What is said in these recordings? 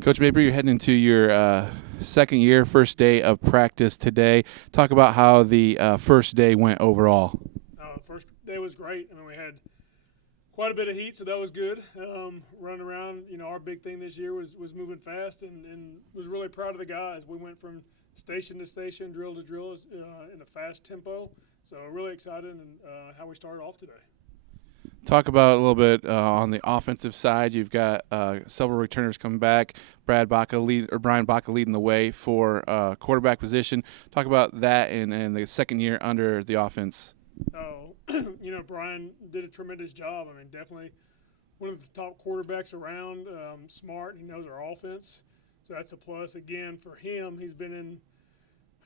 Coach Mayper, you're heading into your second year, first day of practice today. Talk about how the first day went overall. First day was great. I mean, we had quite a bit of heat, so that was good. Running around, our big thing this year was moving fast, and was really proud of the guys. We went from station to station, drill to drill, in a fast tempo. So really excited and how we started off today. Talk about a little bit on the offensive side. You've got several returners coming back. Brian Baca leading the way for quarterback position. Talk about that and the second year under the offense. Oh, Brian did a tremendous job. I mean, definitely one of the top quarterbacks around. Smart. He knows our offense, so that's a plus. Again, for him, he's been in.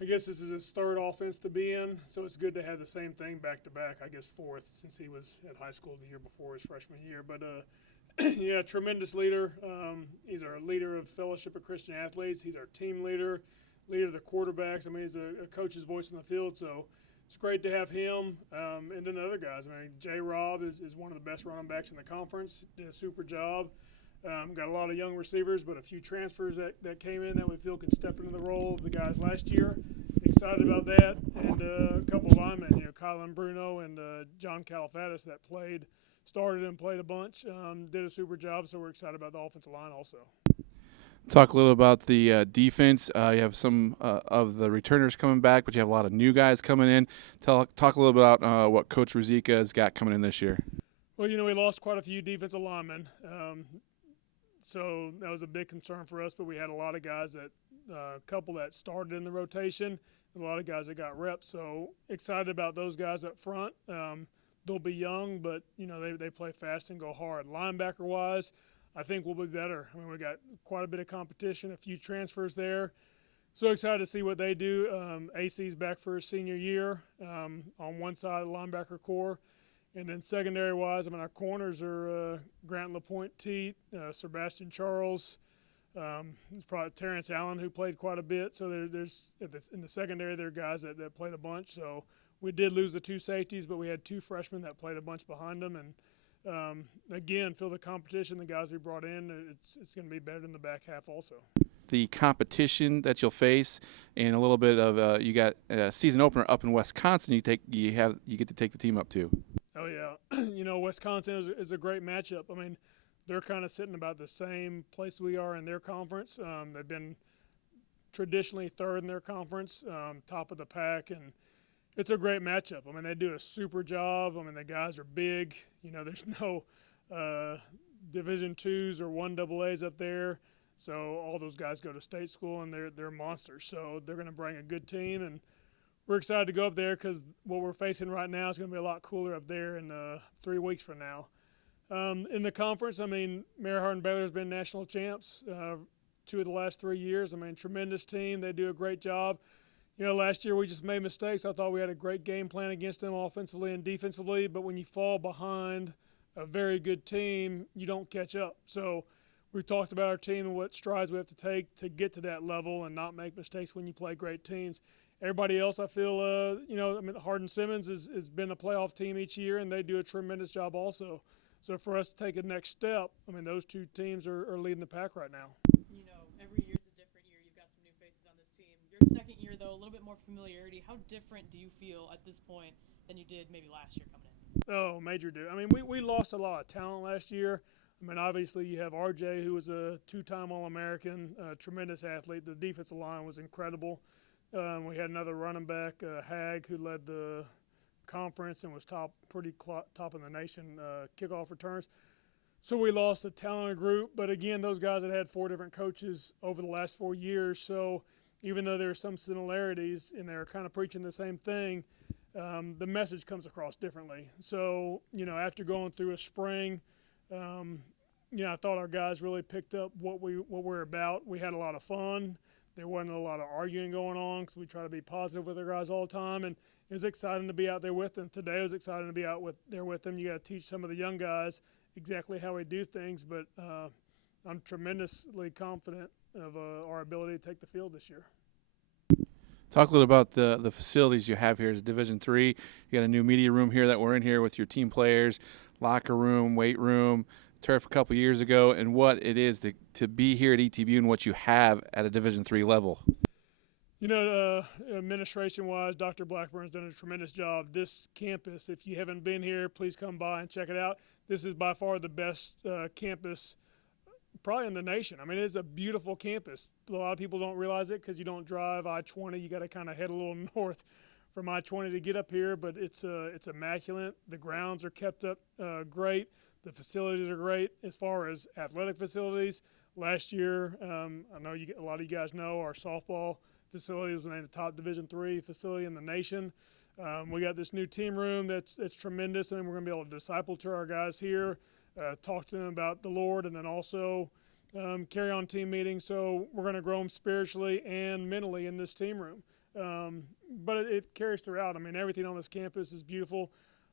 I guess this is his third offense to be in, so it's good to have the same thing back to back. I guess fourth since he was at high school the year before his freshman year. But yeah, tremendous leader. He's our leader of Fellowship of Christian Athletes. He's our team leader, leader of the quarterbacks. I mean, he's a coach's voice on the field, so it's great to have him. And then the other guys. I mean, J. Rob is one of the best running backs in the conference. Did a super job. Got a lot of young receivers, but a few transfers that came in that we feel can step into the role of the guys last year. Excited about that. And a couple of linemen, Kylan Bruno and John Califatis that started and played a bunch, did a super job, so we're excited about the offensive line also. Talk a little about the defense. You have some of the returners coming back, but you have a lot of new guys coming in. Talk a little bit about what Coach Ruzicka has got coming in this year. Well, we lost quite a few defensive linemen. So that was a big concern for us, but we had a lot of guys a couple that started in the rotation, and a lot of guys that got reps. So excited about those guys up front. They'll be young, but they play fast and go hard. Linebacker wise, I think we'll be better. I mean, we got quite a bit of competition, a few transfers there. So excited to see what they do. AC's back for his senior year on one side of the linebacker core. And then secondary-wise, I mean, our corners are Grant LaPointe-Teat, Sebastian Charles, probably Terrence Allen, who played quite a bit. So there's in the secondary, there are guys that played a bunch. So we did lose the two safeties, but we had two freshmen that played a bunch behind them. And, again, feel the competition, the guys we brought in, it's going to be better in the back half also. The competition that you'll face, and a little bit of you got a season opener up in Wisconsin. You get to take the team up to. Oh yeah, Wisconsin is a great matchup. I mean, they're kind of sitting about the same place we are in their conference. They've been traditionally third in their conference, top of the pack, and it's a great matchup. I mean, they do a super job. I mean, the guys are big. There's no Division IIs or 1AAs up there. So all those guys go to state school, and they're monsters. So they're going to bring a good team, and we're excited to go up there because what we're facing right now is going to be a lot cooler up there in 3 weeks from now. In the conference, I mean, Mary and Baylor has been national champs 2 of the last 3 years. I mean, tremendous team. They do a great job. Last year we just made mistakes. I thought we had a great game plan against them offensively and defensively, but when you fall behind a very good team, you don't catch up. So we've talked about our team and what strides we have to take to get to that level and not make mistakes when you play great teams. Everybody else, I feel, Hardin-Simmons has been a playoff team each year, and they do a tremendous job also. So for us to take a next step, I mean, those two teams are leading the pack right now. Every year's a different year. You've got some new faces on this team. Your second year, though, a little bit more familiarity. How different do you feel at this point than you did maybe last year coming in? Oh, major difference. I mean, we lost a lot of talent last year. I mean, obviously you have RJ, who was a 2-time All-American, tremendous athlete. The defensive line was incredible. We had another running back, Hag, who led the conference and was top in the nation kickoff returns. So we lost a talented group, but again, those guys had 4 different coaches over the last 4 years. So even though there are some similarities and they're kind of preaching the same thing, the message comes across differently. So after going through a spring, I thought our guys really picked up what we're about. We had a lot of fun. There wasn't a lot of arguing going on because we try to be positive with our guys all the time, and it was exciting to be out there with them. Today it was exciting to be there with them. You got to teach some of the young guys exactly how we do things, but I'm tremendously confident of our ability to take the field this year. Talk a little about the facilities you have here as Division III. You got a new media room here that we're in here with your team players, locker room, weight room. turf a couple years ago and what it is to be here at ETBU and what you have at a Division III level? You know, administration-wise, Dr. Blackburn's done a tremendous job. This campus, if you haven't been here, please come by and check it out. This is by far the best campus probably in the nation. I mean, it's a beautiful campus. A lot of people don't realize it because you don't drive I-20. You got to kind of head a little north from I-20 to get up here, but it's immaculate. The grounds are kept up great. The facilities are great as far as athletic facilities. Last year, I know a lot of you guys know our softball facility was named the top Division III facility in the nation. We got this new team room that's tremendous, and we're going to be able to disciple to our guys here, talk to them about the Lord, and then also carry on team meetings. So we're going to grow them spiritually and mentally in this team room. But it carries throughout. I mean, everything on this campus is beautiful.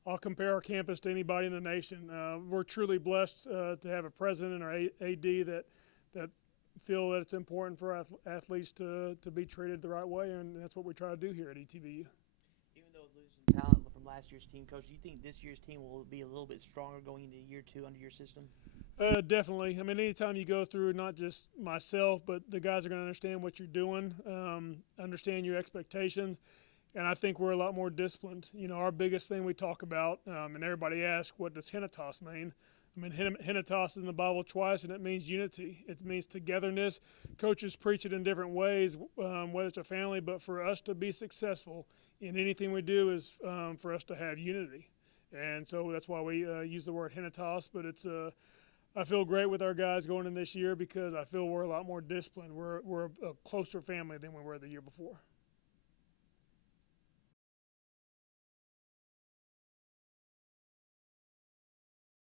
I'll compare our campus to anybody in the nation. We're truly blessed to have a president or AD that feel that it's important for athletes to be treated the right way, and that's what we try to do here at ETBU. Even though losing talent from last year's team, Coach, do you think this year's team will be a little bit stronger going into year 2 under your system? Definitely. I mean, anytime you go through, not just myself, but the guys are going to understand what you're doing, understand your expectations, and I think we're a lot more disciplined. You know, our biggest thing we talk about, and everybody asks, what does Henitas mean? I mean, Henitas is in the Bible twice, and it means unity. It means togetherness. Coaches preach it in different ways, whether it's a family, but for us to be successful in anything we do is for us to have unity. And so that's why we use the word Henitas, but I feel great with our guys going in this year because I feel we're a lot more disciplined. We're a closer family than we were the year before.